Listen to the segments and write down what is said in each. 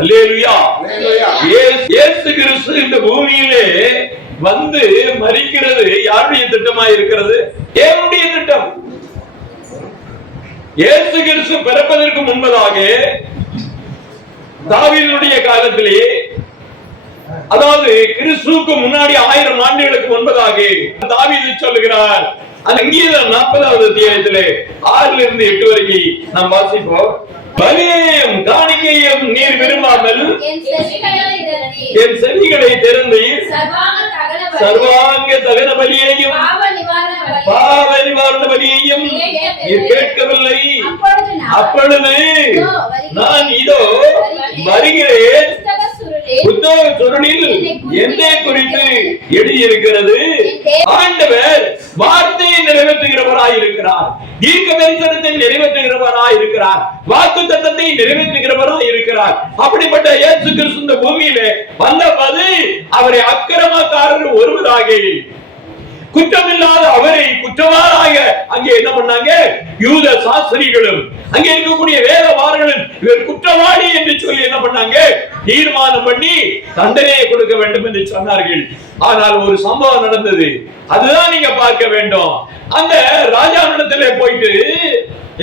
அல்லேலூயா. இயேசு கிறிஸ்து இந்த பூமியிலே வந்து மரிக்கிறது யாருடைய திட்டமா இருக்கிறது? தேவனுடைய திட்டம். இயேசு கிறிஸ்து பிறப்பதற்கு முன்பதாக தாவீதுடைய காலத்திலே, அதாவது கிறிஸ்துவுக்கு முன்னாடி 1000 ஆண்டுகளுக்கு முன்பதாக தாவீது சொல்லுகிறார். அங்கீதம் 40வது அத்தியாயத்திலே 6 இருந்து 8 வரைக்கும் நாம் வாசிப்போம். பலியையும் காணிக்கையும் நீர் விரும்பாமல் என் செவிகளை திறந்து சர்வாங்க தகன பலியையும் பாவ நிவாரண பலியையும் நீர் கேட்கவில்லை. அப்பொழுது நான் இதோ வருகிறேன், புத்தக சுருளில் என்னை குறித்து எழுதியிருக்கிறது. ஆண்டவர் வார்த்தையை நிறைவேற்றுகிறவராய் இருக்கிறார், தீர்க்க தரிசனத்தை நிறைவேற்றுகிறவராய் இருக்கிறார், வாக்கு தத்தத்தை நிறைவேற்றுகிறவராய் இருக்கிறார். அப்படிப்பட்ட இயேசு கிறிஸ்து இந்த பூமியிலே வந்தபோது அவரை அக்கிரமக்காரர் ஒருவராக, குற்றமில்லாத அவரை குற்றவாளாக அங்கே என்ன பண்ணாங்க? யூத சாஸ்திரிகளும் அங்கே இருக்கக்கூடிய வேதவார்களும் இவர் குற்றவாளி என்று சொல்லி என்ன பண்ணாங்க? தீர்மானம் பண்ணி தண்டனையை கொடுக்க வேண்டும் என்று சொன்னார்கள். ஆனால் ஒரு சம்பவம் நடந்தது, அதுதான் நீங்க பார்க்க வேண்டும். அந்த ராஜாவிடத்திலே போயிட்டு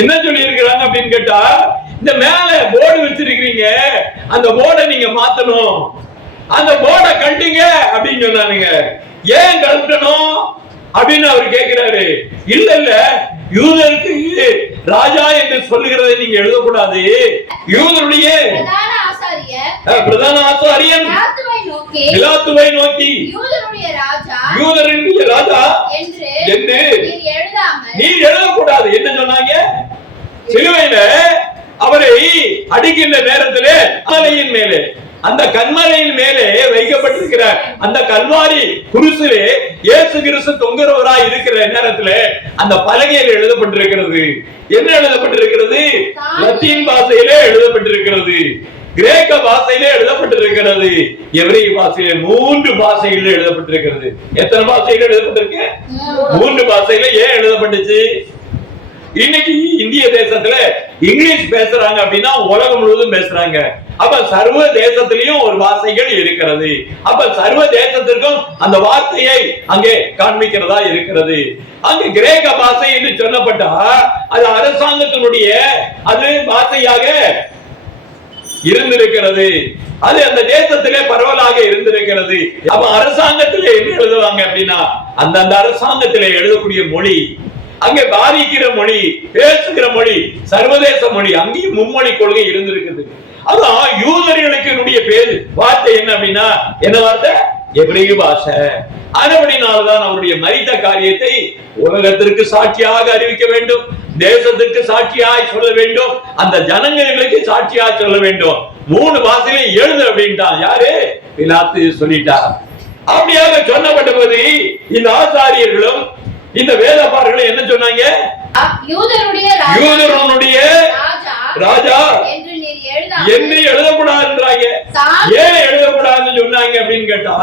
என்ன சொல்லி இருக்கிறாங்க அப்படின்னு கேட்டா, இந்த மேல போர்டு வச்சிருக்கீங்க, அந்த போர்டை நீங்க மாத்தணும், அந்த போர்டை கட்டுங்க அப்படின்னு சொன்னானுங்க. ஏன் கட்டணும் அப்படின்னு அவர் கேட்கிறாரு. இல்ல இல்ல, யூதருக்கு ராஜா என்று சொல்லுகிறதை நீங்க எழுதக்கூடாது. யூதருடைய பிரதான ஆசாரியன் பிலாத்துவை நோக்கி யூதருடைய ராஜா என்று நீர் எழுதக்கூடாது. என்ன சொன்னாங்க? சிலுவையில அவரை அடிக்கின்ற நேரத்திலே ஆலையின் மேலே, அந்த கண்மலையின் மேலே வைக்கப்பட்டிருக்கிற அந்த கல்வாரி குருசிலே இயேசு கிறிஸ்து தொங்குறவராய் இருக்கிற நேரத்திலே அந்த பலகையில் எழுதப்பட்டிருக்கிறது. என்ன எழுதப்பட்டிருக்கிறது? லத்தீன் பாஷையிலே எழுதப்பட்டிருக்கிறது, கிரேக்க பாஷையிலே எழுதப்பட்டிருக்கிறது, எபிரேய பாஷையிலே 3 பாஷைகளில் எழுதப்பட்டிருக்கிறது. எத்தனை பாஷைகள் எழுதப்பட்டிருக்கு? 3 பாஷையில. ஏன் எழுதப்பட்டுச்சு? இன்னைக்கு இந்திய தேசத்துல இங்கிலீஷ் பேசுறாங்க அப்படின்னா உலகம் முழுவதும் பேசுறாங்க. அப்ப சர்வ தேசத்திலையும் ஒரு வார்த்தைகள் இருக்கிறது. அப்ப சர்வ தேசத்திற்கும் அந்த வார்த்தையை அங்கே காண்பிக்கிறதா இருக்கிறது. அங்கு கிரேக்க பாஷை என்று சொல்லப்பட்டா அது அரசாங்கத்தினுடைய அது பாஷையாக இருந்திருக்கிறது. அது அந்த தேசத்திலே பரவலாக இருந்திருக்கிறது. அப்ப அரசாங்கத்திலே என்ன எழுதுவாங்க அப்படின்னா அந்த அரசாங்கத்திலே எழுதக்கூடிய மொழி, அங்கே பாதிக்கிற மொழி, பேசுகிற மொழி சர்வதேச மொழி, அங்கேயும் மும்மொழி கொள்கை இருந்திருக்குது. அதான் யூதர்களுக்கு பேரு வார்த்தை என்ன அப்படின்னா என்ன வார்த்தை? எபிரேய பாஷை. அதுபடினால்தான் அவருடைய மரித்த காரியத்தை உலகத்திற்கு சாட்சியாக அறிவிக்க வேண்டும், தேசத்திற்கு சாட்சியாய் சொல்ல வேண்டும், அந்த ஜனங்களுக்கு சாட்சியாக சொல்ல வேண்டும். 3 பாஷையில எழுது அப்படின்ட்டான். யாரு? பிலாத்து சொல்லிட்டார். அப்படியாக சொன்னப்பட்ட போது இந்த ஆசாரியர்களும் இந்த வேதபாரர்களும் என்ன சொன்னாங்க? யூதருடைய ராஜா என்று எழுதக்கூடாதுன்றாங்க. ஏன் எழுதக்கூடாதுன்னு சொன்னாங்க அப்படின்னு கேட்டா,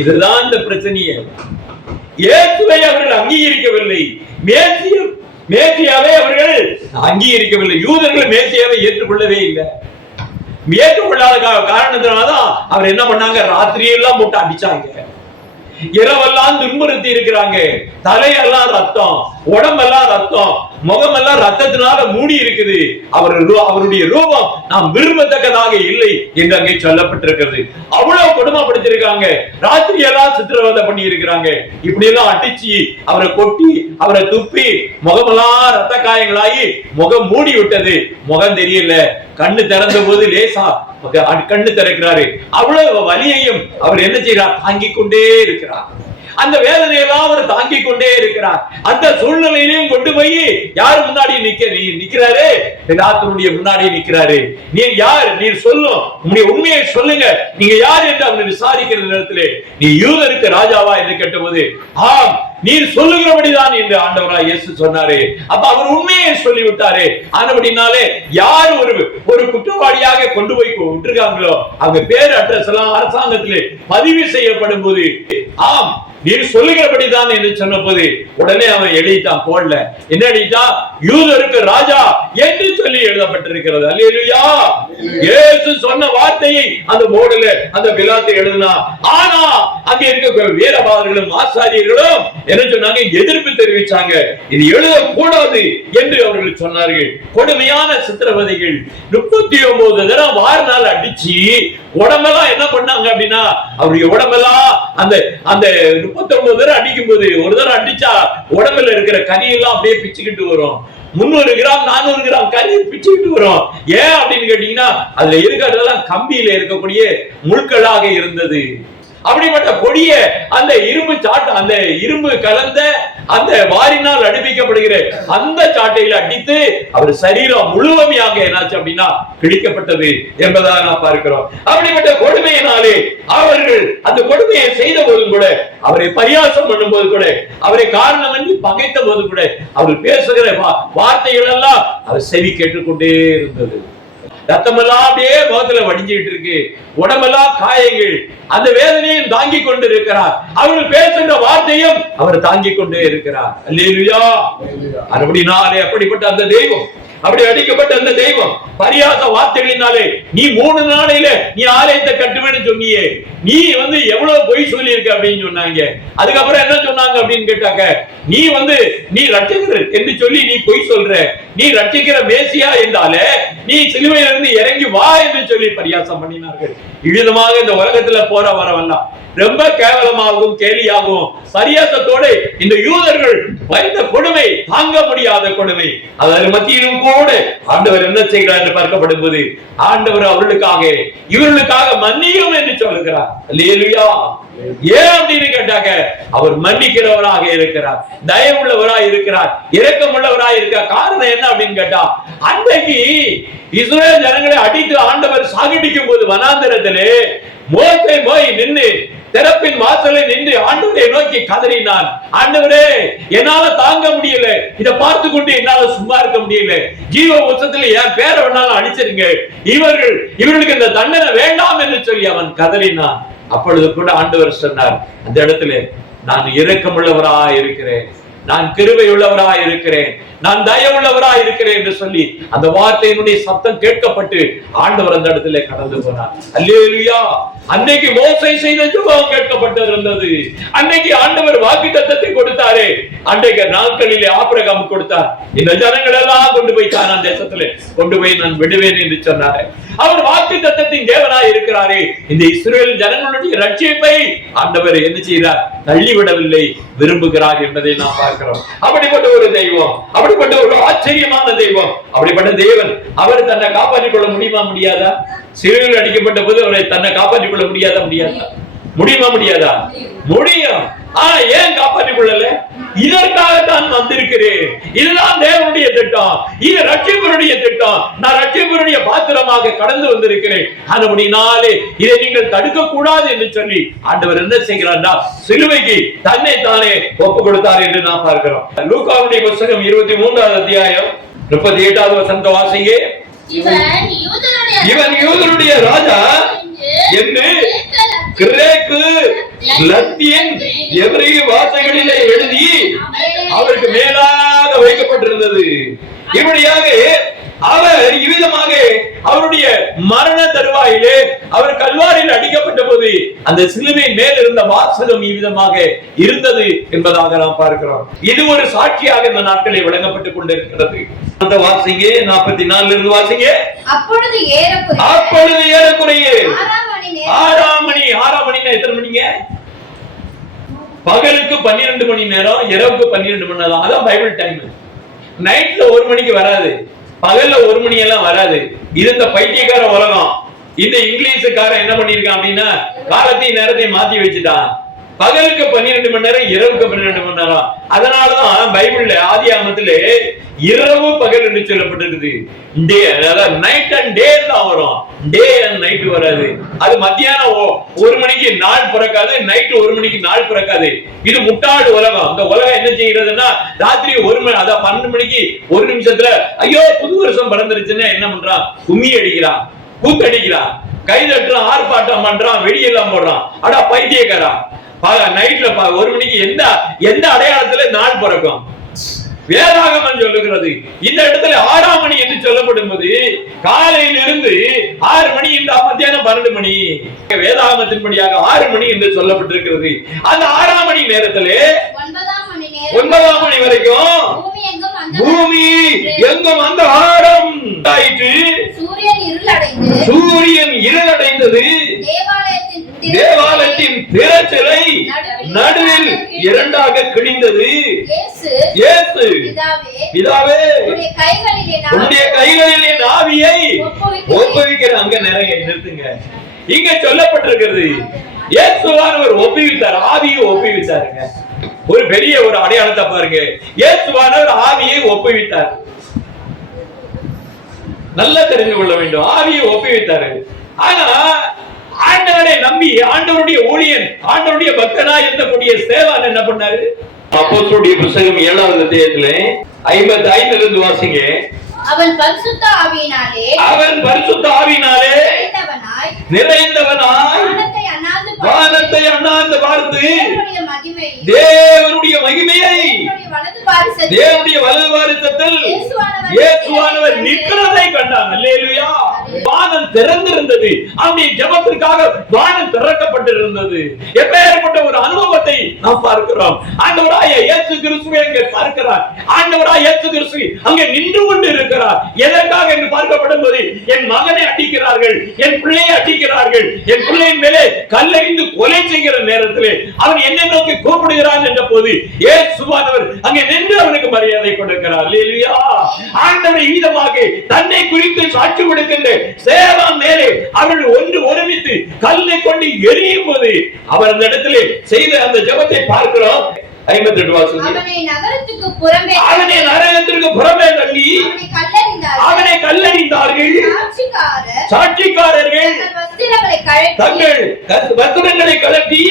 இதுதான் இந்த பிரச்சனையே. இயேசுவை அவர்கள் அங்கீகரிக்கவில்லை, மேசியாவை அவர்கள் அங்கீகரிக்கவில்லை. யூதர்கள் மேசியாவை ஏற்றுக்கொள்ளவே இல்லை. ஏற்றுக்கொள்ளாத காரணத்தினால்தான் அவர் என்ன பண்ணாங்க? ராத்திரியெல்லாம் போட்டு அடிச்சாங்க, இரவெல்லாம் துன்புறுத்தி இருக்கிறாங்க. தலையெல்லாம் ரத்தம், உடம்பெல்லாம் ரத்தம், முகமெல்லாம் ரத்தத்தினால மூடி இருக்குது. அவருடைய ரூபம் நாம் விரும்பத்தக்கதாக இல்லை என்று அங்கே சொல்லப்பட்டிருக்கிறது. அவ்வளவு கொடுமைப்படுத்திருக்காங்க, ராத்திரி எல்லாம் சித்திரவதை பண்ணி இருக்கிறாங்க. இப்படி எல்லாம் அடிச்சு அவரை கொட்டி அவரை துப்பி முகமெல்லாம் ரத்த காயங்களாகி முகம் மூடி விட்டது. முகம் தெரியல, கண்ணு திறந்த போது லேசா கண்ணு திறக்கிறாரு. அவ்வளவு வலியையும் அவர் என்ன செய்யறார்? தாங்கிக் கொண்டே இருக்கிறார். அந்த வேதனையெல்லாம் அவர் தாங்கிக் கொண்டே இருக்கிறார். அந்த சூழ்நிலையிலையும் கொண்டு போய் யார் முன்னாடி நிக்கிறாரு? பிலாத்துடைய முன்னாடி நிக்கிறாரு. நீர் யார்? நீர் சொல்லும், உங்களுடைய உண்மையை சொல்லுங்க, நீங்க யார் என்று அவனை விசாரிக்கிற நேரத்திலே நீ யூதருக்கு ராஜாவா என்று கேட்டபோது, ஆம் நீர் சொல்லுகிறபடிதான் என்று ஆண்டவராய் இயேசு சொன்னாரு. அப்ப அவர் உண்மையை சொல்லிவிட்டாரு. ஆனபடினாலே யார் ஒரு குற்றவாளியாக கொண்டு போய் விட்டுருக்காங்களோ அவங்க பேர் அட்ரஸ் எல்லாம் அரசாங்கத்திலே பதிவு செய்யப்படும் போது, ஆம் நீர் சொல்லுகிறபடிதான் என்று சொன்ன போது உடனே அவன் எழுதிட்டான், போடல. என்ன எழுதிட்டான்? யூதருக்கு ராஜா என்று சொல்லி எழுதப்பட்டிருக்கிறது. அல்லேலூயா. இயேசு சொன்ன வார்த்தையை அந்த போர்டுல அந்த பிலாத்து எழுதினா. ஆனா அங்க இருக்க வீரபாதர்களும் ஆசாரியர்களும் என்ன சொன்னாங்க? எதிர்ப்பு தெரிவிச்சாங்க. இது எழுதக்கூடாது என்று அவர்கள் சொன்னார்கள். கொடுமையான சித்திரவதைகள். 39 தடவை வாரினால் அடிச்சு உடம்பெல்லாம் என்ன பண்ணாங்க அப்படின்னா, அவருடைய உடம்பெல்லாம் அந்த 39 தடவை அடிக்கும் போது, ஒரு தடவை அடிச்சா உடம்புல இருக்கிற கறி எல்லாம் அப்படியே பிச்சுக்கிட்டு வரும். 300 கிராம் 400 கிராம் கறி பிச்சுக்கிட்டு வரும். ஏன் அப்படின்னு கேட்டீங்கன்னா, அதுல இருக்கிறதெல்லாம் கம்பியில இருக்கக்கூடிய முட்களாக இருந்தது. அப்படிப்பட்ட கொடிய அந்த இரும்பு சாட்டை, அந்த இரும்பு கலந்த அந்த வாரினால் அடிப்பிக்கப்படுகிற அந்த சாட்டையில அடித்து அவர் சரீரம் முழுவதுமாக என்னாச்சு அப்படின்னா கிழிக்கப்பட்டது என்பதாக நாம் பார்க்கிறோம். அப்படிப்பட்ட கொடுமையினாலே அவர்கள் அந்த கொடுமையை செய்த போதும் கூட, அவரை பரியாசம் பண்ணும் போது கூட, அவரை காரணம் என்று பகைத்த போது கூட, அவர் பேசுகிற வார்த்தைகள் எல்லாம் அவர் செவி கேட்டுக்கொண்டே இருந்தது. ரத்தமெல்லாம் அப்படியே முகத்துல வடிஞ்சிட்டு இருக்கு, உடம்பெல்லாம் காயங்கள். அந்த வேதனையும் தாங்கி கொண்டு இருக்கிறார். அவர்கள் பேசுகிற வார்த்தையும் அவர் தாங்கி கொண்டே இருக்கிறார். அல்லேலூயா. அப்படினாலே அப்படிப்பட்ட அந்த தெய்வம், அப்படி அடிக்கப்பட்ட அந்த தெய்வம் பரியாச வார்த்தைகளினாலே, நீ 3 நாளையில நீ ஆலயத்தை கட்டுவேன்னு சொன்னியே, நீ எவ்வளவு பொய் சொல்லி இருக்க அப்படின்னு சொன்னாங்க. அதுக்கப்புறம் என்ன சொன்னாங்க அப்படின்னு கேட்டாக்க, நீ ரட்சிக்கிற என்று சொல்லி நீ பொய் சொல்ற, நீ ரட்சிக்கிற மேசியா என்றாலே நீ சிலுவையிலிருந்து இறங்கி வா என்று சொல்லி பரியாசம் பண்ணினார்கள். இவ்விதமாக இந்த உலகத்துல போற வரவெல்லாம் ரொம்ப கேவலமாகவும் கேலியாகவும் பரியாசத்தோடு இந்த யூதர்கள் வைத்த கொடுமை தாங்க முடியாத கொடுமை. அதற்கு மத்தியிலும் கூட ஆண்டவர் என்ன செய்கிறார் என்று பார்க்கப்படும் போது, ஆண்டவர் அவர்களுக்காக இவர்களுக்காக மன்னியும் என்று சொல்லுகிறார். அல்லேலூயா. ஏன் அப்படின்னு கேட்டாங்க, அவர் மன்னிக்கிறவராக இருக்கிறார், தயவுள்ளவராக இருக்கிறார், இரக்கமுள்ளவராக இருக்கிறார். காரணம் என்ன அப்படின்னு கேட்டா, அன்றைக்கு இஸ்ரவேல் ஜனங்களை அடித்து ஆண்டவர் சாகடிக்கும் போது வனாந்திரத்திலே மோசே போய் நின்று திறப்பின் வாசலை நின்று ஆண்டவரை நோக்கி கதறினான். ஆண்டவரே, என்னால தாங்க முடியல, இதை பார்த்து கொண்டு என்னால சும்மா இருக்க முடியல, ஜீவ உச்சத்துல என் பேரை வேணாலும் அடிச்சிருங்க, இவர்களுக்கு இந்த தண்டனை வேண்டாம் என்று சொல்லி அவன் கதறினான். அப்பொழுது கூட ஆண்டவர் சொன்னார், அந்த இடத்துல நான் இரக்கமுள்ளவராய் இருக்கிறேன், நான் கிருபை உள்ளவராய் இருக்கிறேன், நான் தயவுள்ளவராய் இருக்கிறேன் என்று சொல்லி அந்த வார்த்தையினுடைய சத்தம் கேட்கப்பட்டு ஆண்டவர் அந்த இடத்துல கடந்து போனார். அல்லேலூயா. அன்னைக்கு மோசே செய்த ஜெபம் கேட்கப்பட்டு இருந்தது. அன்னைக்கு ஆண்டவர் வாக்குத்தத்தத்தை கொடுத்தாரே, அன்றைக்கு நாட்களிலே ஆபிரகாம் கொடுத்தார். இந்த ஜனங்கள் எல்லாம் கொண்டு போய் கானான் தேசத்திலே கொண்டு போய் நான் விடுவேன் என்று சொன்னார். அவர் வாக்குத்தத்தத்தின் தேவனாய் இருக்கிறாரே, இந்த இஸ்ரவேல் ஜனங்களுடைய ரட்சிப்பை ஆண்டவர் என்ன செய்கிறார்? தள்ளிவிடவில்லை, விரும்புகிறார் என்பதை நாம் பார்க்கிறோம். அப்படிப்பட்ட ஒரு தெய்வம், அப்படிப்பட்ட ஒரு ஆச்சரியமான தெய்வம், அப்படிப்பட்ட தேவன் அவர் தன்னை காப்பாற்றிக் கொள்ள முடியுமா? முடியாதா? சிலுவையில் அடிக்கப்பட்ட போது அவரை தன்னை காப்பாற்றிக் கொள்ள முடியாதா? முடியுமா? முடியாதா? முடியும். ஆனா ஏன் காப்பாற்றிக் கொள்ளல? இதற்காகத்தான் வந்திருக்கிறேன். இதுதான் தேவனுடைய திட்டம், இது ரட்சிப்பருடைய திட்டம். நான் ரட்சிப்பருடைய பாத்திரமாக கடந்து வந்திருக்கிறேன். அதுபடினாலே இதை நீங்கள் தடுக்க கூடாது என்று சொல்லி ஆண்டவர் என்ன செய்கிறார்னா, சிலுவைக்கு தன்னை தானே ஒப்பு கொடுத்தார் என்று நாம் பார்க்கிறோம். லூக்காவுடைய புத்தகம் 23வது அத்தியாயம் 38வது வசனத்தை வாசிங்க. இவன் யூதருடைய ராஜா என்று கிரேக்கு, லத்தீன், எபிரேய வார்த்தைகளிலே எழுதி அவருக்கு மேலாக வைக்கப்பட்டிருந்தது. இப்படியாக அவர் இவ்விதமாக அவருடைய மரண தருவாயிலே அவர் கல்வாரியில் அடிக்கப்பட்ட போது அந்த சிலுவை மேல் இருந்த வாசகம் இவ்விதமாக இருந்தது என்பதாக நாம் பார்க்கிறோம். இது ஒரு சாட்சியாக இந்த நாட்களில் வழங்கப்பட்டுக் கொண்டிருக்கிறது. அந்த வாசிங்க 44 இருந்து வாசிங்க. அப்பொழுது ஏறக்குறைய 6 மணி. 6 மணினா எத்தனை மணிங்க? பகலுக்கு 12 மணி நேரம், இரவுக்கு 12 மணி நேரம். அதான் பைபிள் டைம். நைட்ல 1 மணிக்கு வராது, பகல்ல 1 மணி எல்லாம் வராது. இது இந்த பைத்தியக்கார உலகம். இந்த இங்கிலீஷுக்காரன் என்ன பண்ணிருக்கான் அப்படின்னா, காலத்தையும் நேரத்தையும் மாத்தி வச்சுட்டான். பகலுக்கு 12 மணி நேரம், இரவுக்கு 12 மணி நேரம். அதனாலதான் பைபிள்ல ஆதியாகமத்திலே இரவு பகல் என்று சொல்லப்பட்டிருக்குது. டே, அதாவது நைட் அண்ட் டே தான் வரும், டே அண்ட் நைட் வராது. அது மத்தியானம் 1 மணிக்கு நாள் பிறக்காது, நைட் 1 மணிக்கு நாள் பிறக்காது. இது முட்டாடு உலகம். இந்த உலகம் என்ன செய்யறதுன்னா, ராத்திரி 1 மணி, அதான் 12 மணிக்கு 1 நிமிஷத்துல ஐயோ புது வருஷம் பிறந்துருச்சுன்னா என்ன பண்றான்? கும்மி அடிக்கிறான், கூத்தடிக்கிறான், கை தட்டுறான், ஆர்ப்பாட்டம் பண்றான், வெடியெல்லாம் போடுறான். அடா பைத்தியக்காரா, நைட்ல 1 மணிக்கு எந்த அடையாளத்துல நாள் பிறக்கும்? வேதாகமம் சொல்லுகிறது. இந்த இடத்துல 6ஆம் மணி என்று சொல்லப்படும் போது காலையில் இருந்து 6 மணி என்றால் மத்தியானம் 12 மணி. வேதாகமத்தின்படியாக 6 மணி என்று சொல்லப்பட்டிருக்கிறது. அந்த 6ஆம் மணி நேரத்திலே 9ஆம் மணி வரைக்கும் பூமி எங்கும் அந்தகாரம் ஆயிற்று. சூரியன் இருளடைந்தது. தேவாலயத்தின் திரைச்சலை நடுவில் 2ஆக கிழிந்தது. இயேசு, பிதாவே உம்முடைய கைகளில் என் ஆவியை ஒப்புவிக்கிறேன். அங்க நிறைய நிறுத்துங்க. இங்க சொல்லப்பட்டிருக்கிறது இயேசுவானவர் ஒப்புவித்தார், ஆவியை ஒப்புவித்தாருங்க. ஒரு பெரிய ஒரு அடையாளத்தை பாருங்க. இயேசுவானவர் ஆவியை ஒப்புவித்தார். நல்லா தெரிந்து கொள்ள வேண்டும், ஆவியை ஒப்புவித்தாரு. ஆனா ஆண்டவரை நம்பி ஆண்டவருடைய ஊழியன், ஆண்டவருடைய பக்தனா இருந்தக்கூடிய சேவான் என்ன பண்ணாரு? அப்போஸ்தலருடைய புத்தகம் 7ஆவது அத்தியாயத்திலே 55 இருந்து வாசிங்க. அவன் பரிசுத்த ஆவியினாலே நிறைந்தவனாய் வானத்தை அண்ணாந்து பார்த்து தேவனுடைய மகிமையை, தேவனுடைய வலது பாரிசத்தில் இயேசுவானவர் நிற்கிறதை கண்டான். அல்லேலூயா. வானம் திறந்திருந்தது. அவனுடைய ஜெபத்திற்காக வானம் திறக்கப்பட்டிருந்தது. எப்பேற்பட்ட ஒரு அனுபவத்தை நாம் பார்க்கிறோம். ஆண்டவராய இயேசு கிறிஸ்துவை அங்கே பார்க்கிறார். ஆண்டவராய இயேசு கிறிஸ்து அங்கே நின்று கொண்டு இருக்கிறார். எதற்காக என்று பார்க்கப்படும் போது என் மகனை அடிக்கிறார்கள், என் பிள்ளையை அடிக்கிறார்கள், என் பிள்ளையின் மேலே கல்லெறிந்து கொலை செய்கிற நேரத்திலே அவன் என்ன நோக்கி கூப்பிடுகிறான் என்ற போது இயேசுவானவர் அங்கே நின்று அவனுக்கு மரியாதை கொடுக்கிறார். அல்லேலூயா. ஆண்டவரை ஈதமாக தன்னை குறித்து சாட்சி கொடுக்கின்ற சேவான் மேலே அவர்கள் ஒருமித்து கல்லை கொண்டு எரியும் போது அவர் அந்த இடத்திலே செய்த அந்த ஜெபத்தை பார்க்கிறோம். 58 வாசகம். அவனை நகரத்துக்கு புறம்பே தள்ளி அவனை கல்லெறிந்தார்கள். சாட்சிக்காரர்கள் தங்கள் வஸ்திரங்களை கழட்டி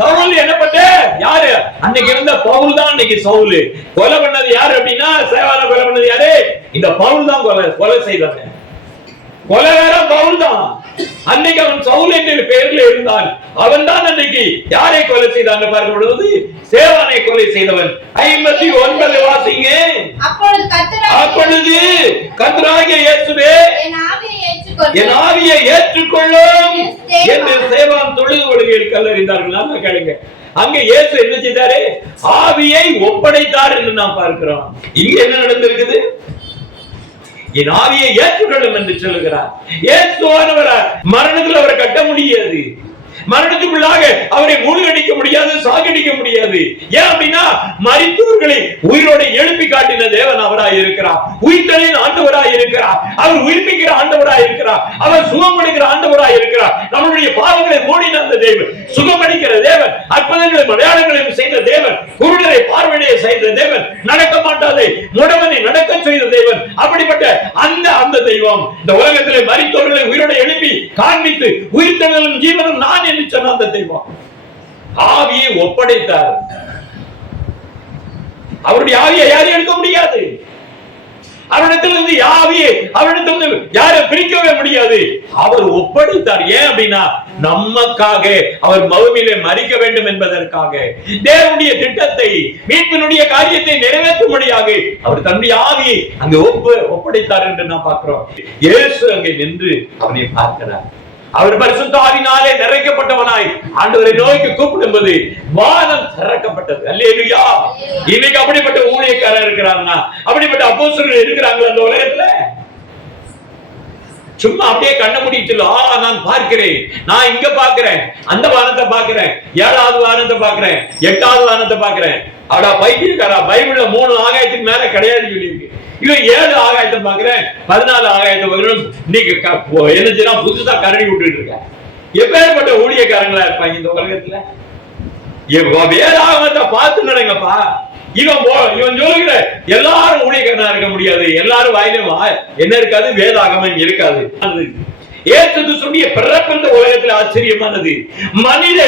சவுல் எனப்பட்ட யாரு? அன்னைக்கு இருந்த பவுல் தான் அன்னைக்கு சவுல். கொலை பண்ணது யாரு அப்படின்னா, சேவான கொலை பண்ணது யாரு? இந்த பவுல் தான் கொலை செய்தாங்க. கொலைகாரன் பவுல் தான். அன்னைக்கு அவன் சவுல் என்ற பெயர்ல இருந்தான். அவன் தான் அன்னைக்கு யாரை கொலை செய்தான் பார்க்கப்படுவது? சேவானை கொலை செய்தவன். 59 வாசிங்க. அப்பொழுது கர்த்தராகிய இயேசுவே என் ஆவியை ஏற்றுக்கொள்ளும் என்று சேவான் தொழுது கொள்கையில் கல்லறிந்தார்கள். நாம கேளுங்க, அங்க இயேசு என்ன செய்தாரு? ஆவியை ஒப்படைத்தார் என்று நாம் பார்க்கிறோம். இங்க என்ன நடந்திருக்குது? என் ஆவியை ஏற்றுக்கொள்ளும் என்று சொல்லுகிறார். இயேசுவானவர் மரணத்தில் அவரை கட்ட முடியாது. மரணத்துக்குள்ளாக அவரை மூழ்கடிக்க முடியாது, சாகடிக்க முடியாது. ஏன் அப்படின்னா மரித்தோர்களை உயிரோடு எழுப்பி காட்டின தேவன் அவராய் இருக்கிறார். உயிர்த்தெழுந்த ஆண்டவராய் இருக்கிறார். அவர் உயிர்ப்பிக்கிற ஆண்டவராய் இருக்கிறார். அவர் சுகமளிக்கிற ஆண்டவராய் இருக்கிறார். நம்முடைய பாவங்களை மூடின அந்த தேவன், சுகமளிக்கிற தேவன், அற்புதங்களையும் அடையாளங்களையும் செய்த தேவன், குருடரை பார்வையை செய்த தேவன், நடக்க மாட்டாதை முடவனை நடக்க செய்த தேவன். அப்படிப்பட்ட அந்த தெய்வம் இந்த உலகத்திலே மரித்தோர்களை உயிரோடு எழுப்பி காண்பித்து உயிர்த்தெழுதலும் ஜீவனும் நான் என்று சொன்ன அந்த தெய்வம் ஆவியை ஒப்படைத்தார். அவருடைய ஆவியை யாரும் எடுக்க முடியாது. அவரிடத்திலிருந்து ஆவியை அவரிடத்திலிருந்து யாரும் பிரிக்கவே முடியாது. அவர் ஒப்படைத்தார். ஏன் அப்படின்னா நமக்காக அவர் மகிமையிலே மரிக்க வேண்டும் என்பதற்காக, தேவனுடைய திட்டத்தை, மீட்பினுடைய காரியத்தை நிறைவேற்றும்படியாக அவர் தன்னுடைய ஆவியை அங்கே ஒப்படைத்தார் என்று நாம் பார்க்கிறோம். இயேசு அங்கே நின்று அவனை பார்க்கிறார். அவர் பரிசுத்த ஆவியினாலே நிறைக்கப்பட்டவனாய் ஆண்டவரை நோக்கி கூப்பிடும்போது வானம் திறக்கப்பட்டது. அல்லேலூயா. இன்னைக்கு அப்படிப்பட்ட ஊழியக்காரர் இருக்கிறாங்கன்னா, அப்படிப்பட்ட அப்போஸ்தலர்கள் இருக்கிறாங்க அந்த உலகத்துல. சும்மா அப்படியே கண்ண மூடிட்டு நான் பார்க்கிறேன், நான் இங்க பார்க்கிறேன், அந்த வானத்தை பார்க்கிறேன், 7வது வானத்தை பார்க்கிறேன், 8வது வானத்தை பார்க்கிறேன். அவடா பைத்தியக்காரா, பைபிள்ல 3 ஆகாயத்துக்கு மேல கிடையாது சொல்லியிருக்கு. இவன் 7 ஆகாயத்தை பார்க்கிறேன், 14 ஆகாயத்தை பார்க்கிறேன். இன்னைக்கு என்னச்சுன்னா புதுசா கரடி விட்டுட்டு இருக்க. எப்பேற்பட்ட ஊழியக்காரங்களா இருப்பாங்க இந்த உலகத்துல. வேதாகமத்தை பார்த்து நடங்கப்பா. இவன் சொல்லுகிற எல்லாரும் ஊழியக்காரனா இருக்க முடியாது. எல்லாரும் வாயிலும் என்ன இருக்காது? வேதாகமம் இருக்காது. இயேசு கிறிஸ்துவின் பிறப்பு இந்த உலகத்துல ஆச்சரியமானது. மனித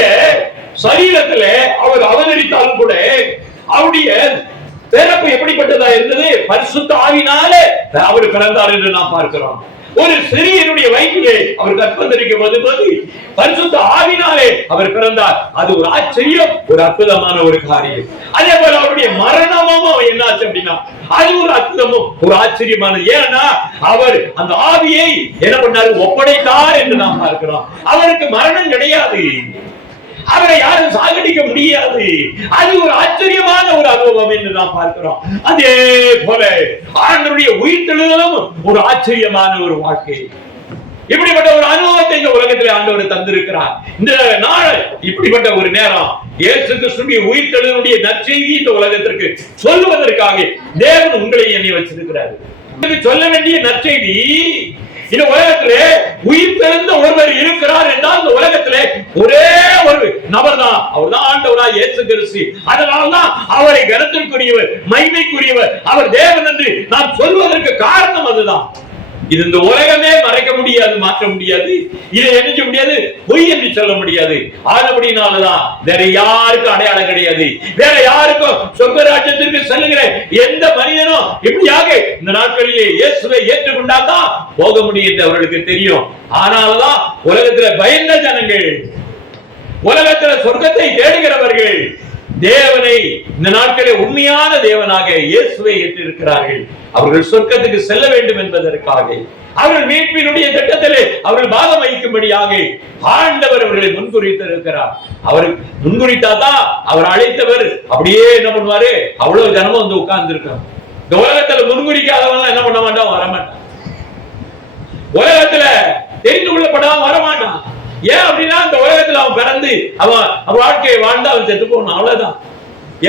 சரீரத்துல அவர் அவதரித்தாலும் கூட அவருடைய பிறப்பு எப்படிப்பட்டதா இருந்தது? பரிசுத்த ஆவியினாலே அவர் பிறந்தார் என்று நாம் பார்க்கிறோம். ஒரு சிறியனுடைய வயிற்றிலே அவர் கற்பந்தரிக்கும் போது பரிசுத்த ஆவினாலே அவர் பிறந்தார். அது ஒரு ஆச்சரியம், ஒரு அற்புதமான ஒரு காரியம். அதே போல அவருடைய மரணமும் என்னாச்சு அப்படின்னா அது ஒரு அற்புதமும் ஒரு ஆச்சரியமானது. ஏன்னா அவர் அந்த ஆவியை என்ன பண்ணாரு, ஒப்படைத்தார் என்று நாம் பார்க்கிறோம். அவருக்கு மரணம் கிடையாது, அவரை யாரும் சாகடிக்க முடியாது. அது ஒரு ஆச்சரியமான ஒரு அனுபவம் என்று நாம் பார்க்கிறோம். அதே போல ஆண்டவருடைய உயிர்த்தெழுதலும் ஒரு ஆச்சரியமான ஒரு வாழ்க்கை. இப்படிப்பட்ட ஒரு அனுபவத்தை இந்த உலகத்தில் ஆண்டவர் தந்திருக்கிறார். இந்த நாள் இப்படிப்பட்ட ஒரு நேரம், இயேசு கிறிஸ்துவின் உயிர்த்தெழுதலுடைய நற்செய்தி இந்த உலகத்திற்கு சொல்லுவதற்காக தேவன் உங்களை என்னை வச்சிருக்கிறார். சொல்ல வேண்டிய நற்செய்தி, இந்த உலகத்திலே உயிர் தெழுந்த ஒருவர் இருக்கிறார் என்றால் இந்த உலகத்திலே ஒரே ஒரு நபர் தான், அவர் தான் ஆண்டவராய் இயேசு கிறிஸ்து. அதனால்தான் அவரை கனத்திற்குரியவர், மகிமைக்குரியவர், அவர் தேவன் என்று நாம் சொல்வதற்கு காரணம் அதுதான். இது இந்த உலகமே மறைக்க முடியாது, மாற்ற முடியாது, இதை என்ன முடியாது, பொய் என்று சொல்ல முடியாது. ஆனபடினாலதான் வேற யாருக்கும் அடையாளம் கிடையாது. வேற யாருக்கும் சொர்க்கராஜ்யத்திற்கு செல்லுகிற எந்த மனிதனும் இப்படியாக இந்த நாட்களிலே இயேசுவை ஏற்றுக்கொண்டாதான் போக முடியும் என்று அவர்களுக்கு தெரியும். ஆனால்தான் உலகத்துல பயந்த ஜனங்கள், உலகத்துல சொர்க்கத்தை தேடுகிறவர்கள் தேவனை இந்த நாட்களில் உண்மையான தேவனாக இயேசுவை ஏற்றிருக்கிறார்கள். அவர்கள் சொர்க்கத்துக்கு செல்ல வேண்டும் என்பதற்காக, அவர்கள் மீட்பினுடைய திட்டத்திலே அவர்கள் பாகம் வகிக்கும்படியாக ஆண்டவர் அவர்களை முன்குறித்திருக்கிறார். அவர் முன்குறித்தாதான் அவர் அழைத்தவர் அப்படியே என்ன பண்ணுவாரு, அவ்வளவு ஜனமும் வந்து உட்கார்ந்து இருக்காங்க. இந்த உலகத்துல முன்குறிக்காதவங்க என்ன பண்ண மாட்டான், வரமாட்டான். உலகத்துல தெரிந்து கொள்ளப்படாம வரமாட்டான். ஏன் அப்படின்னா இந்த உலகத்துல அவன் பிறந்து அவன் வாழ்க்கையை வாழ்ந்து அவன் செத்து போகணும், அவ்வளவுதான்.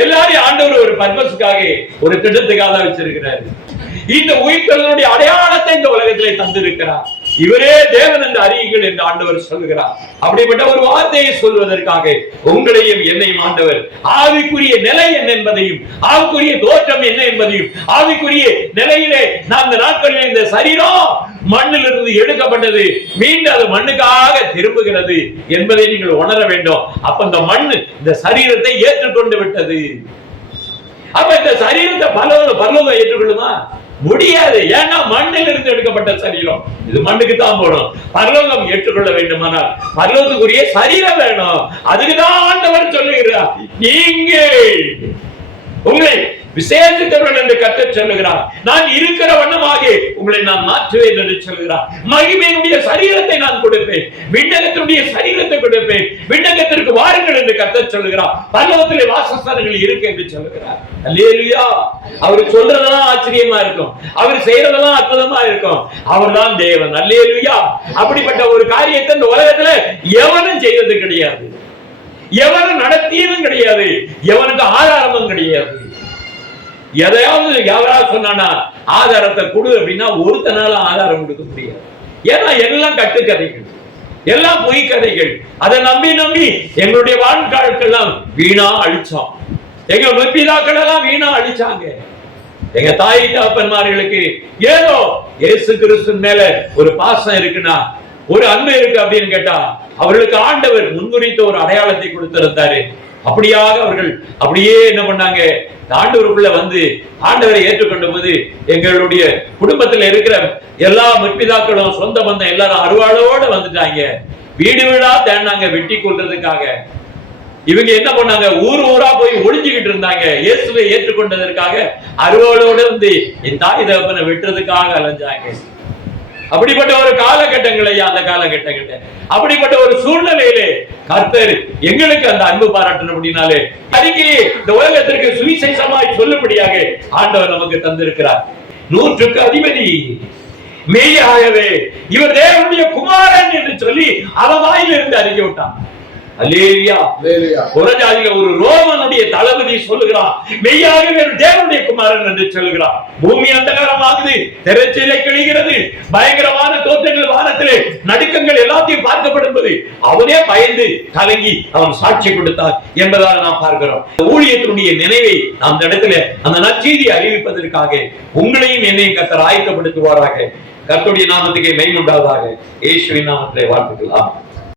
எல்லாரையும் ஆண்டவர் ஒரு பர்பஸ்க்காக, ஒரு திட்டத்துக்காக வச்சிருக்கிறார். இந்த உயிர்த்தெழுதலுடைய அடையாளத்தை இந்த உலகத்திலே தந்திருக்கிறார். இவரே தேவன் என்று அறியுங்கள் என்று ஆண்டவர் சொல்லுகிறார். அப்படிப்பட்ட ஒரு வார்த்தையை சொல்வதற்காக உங்களையும் என்னையும் ஆண்டவர் ஆவிக்குரிய நிலை என்ன என்பதையும், ஆவிக்குரிய தோற்றம் என்ன என்பதையும், ஆவிக்குரிய நிலையிலே நாம் இந்த நாட்களில் இந்த சரீரம் மண்ணிலிருந்து எடுக்கப்பட்டது, மீண்டும் அது மண்ணுக்காக திரும்புகிறது என்பதை நீங்கள் உணர வேண்டும். அப்ப இந்த மண் இந்த சரீரத்தை ஏற்றுக்கொண்டு விட்டது. அப்ப இந்த சரீரத்தை பரலோகம் ஏற்றுக்கொள்ளுமா? முடியாது. ஏன்னா மண்ணில் இருந்து எடுக்கப்பட்ட சரீரம் இது மண்ணுக்கு தான் போடும். பரலோகம் ஏற்றுக்கொள்ள வேண்டுமானால் பரலோகத்துக்குரிய சரீரம் வேணும். அதுக்குதான் ஆண்டவர் சொல்லுகிறார், நீங்க உங்களை விசேஷித்தவர்கள் என்று கர்த்தர் சொல்லுகிறார். நான் இருக்கிற வண்ணமாக உங்களை நான் மாற்றுவேன் என்று சொல்லுகிறார். மகிமையினுடைய சரீரத்தை நான் கொடுப்பேன், விண்ணகத்தினுடைய சரீரத்தை கொடுப்பேன், விண்ணகத்திற்கு வாருங்கள் என்று கர்த்தர் சொல்லுகிறார். பரலோகத்திலே வாசஸ்தலங்கள் இருக்கு என்று சொல்லுகிறார். அல்லேலூயா. அவர் சொல்றதெல்லாம் ஆச்சரியமா இருக்கும், அவர் செய்யறதெல்லாம் அற்புதமா இருக்கும். அவர் தான் தேவன். அல்லேலூயா. அப்படிப்பட்ட ஒரு காரியத்தை இந்த உலகத்துல எவனும் செய்வது கிடையாது, எவனும் நடத்தியதும் கிடையாது, எவனுக்கு ஆதாரமும் கிடையாது. எதையாவது யாராவது சொன்னா ஆதாரத்தை கொடு அப்படின்னா ஒருத்தனால ஆதாரம் கொடுக்க முடியாது. ஏன்னா எல்லாம் கட்டுக்கதைகள், எல்லாம் பொய் கதைகள். அதை நம்பி எங்களுடைய வாழ்நாட்கள்லாம் வீணா அழிச்சோம். எங்க முற்பிதாக்கள் எல்லாம் வீணா அழிச்சாங்க. எங்க தாய் தகப்பன்மார்களுக்கு ஏதோ இயேசு கிறிஸ்து மேல ஒரு பாசம் இருக்குன்னா, ஒரு அன்பு இருக்கு அப்படின்னு கேட்டா அவர்களுக்கு ஆண்டவர் முன்குறித்த ஒரு அடையாளத்தை கொடுத்திருந்தாரு. அப்படியாக அவர்கள் அப்படியே என்ன பண்ணாங்க, ஆண்டவருக்குள்ள வந்து ஆண்டவரை ஏற்றுக்கொண்ட போது எங்களுடைய குடும்பத்துல இருக்கிற எல்லா முற்பிதாக்களும் சொந்த பந்தம் எல்லாரும் அருவாளோட வந்துட்டாங்க. வீடு வீடா தேடினாங்க வெட்டி கொள்றதுக்காக. இவங்க என்ன பண்ணாங்க, ஊர் ஊரா போய் ஒளிஞ்சுக்கிட்டு இருந்தாங்க. இயேசுவை ஏற்றுக்கொண்டதற்காக அருவாளோட வந்து என் தாய் தகப்பனை வெட்டுறதுக்காக அலைஞ்சாங்க. அப்படிப்பட்ட ஒரு காலகட்டங்களை, அந்த காலகட்டங்கள், அப்படிப்பட்ட ஒரு சூழ்நிலையிலே கர்த்தர் எங்களுக்கு அந்த அன்பு பாராட்டணும் அப்படின்னாலே அறிக்கையை இந்த உலகத்திற்கு சுவிசேஷமாய் சொல்லும்படியாக ஆண்டவர் நமக்கு தந்திருக்கிறார். 100க்கு அதிபதி, மெய்யாகவே இவர் தேவனுடைய குமாரன் என்று சொல்லி அவன் வாயிலிருந்து அறிக்கை விட்டான். அல்லேலூயா. புறஜாதியில ஒரு ரோமனுடைய தளபதி சொல்லுகிறான், மெய்யாகவே தேவனுடைய குமாரன் என்று சொல்லுகிறான். பூமி அந்தகாரமாகுது, திரைச்சீலை கிழிகிறது, பயங்கரமான தோற்றங்கள் வானத்திலே, நடுக்கங்கள் எல்லாத்தையும் பார்க்கப்படும்போது அவனே பயந்து கலங்கி அவன் சாட்சி கொடுத்தார் என்பதால் நாம் பார்க்கிறோம். ஊழியத்தினுடைய நினைவை நாம் இந்த இடத்துல அந்த நற்செய்தியை அறிவிப்பதற்காக உங்களையும் என்னையும் கர்த்தர் ஆயத்தப்படுத்துவாராக. கர்த்தருடைய நாமத்துக்கு மகிமை உண்டாவதாக. இயேசுவின் நாமத்திலே வாழ்த்துக்கள்.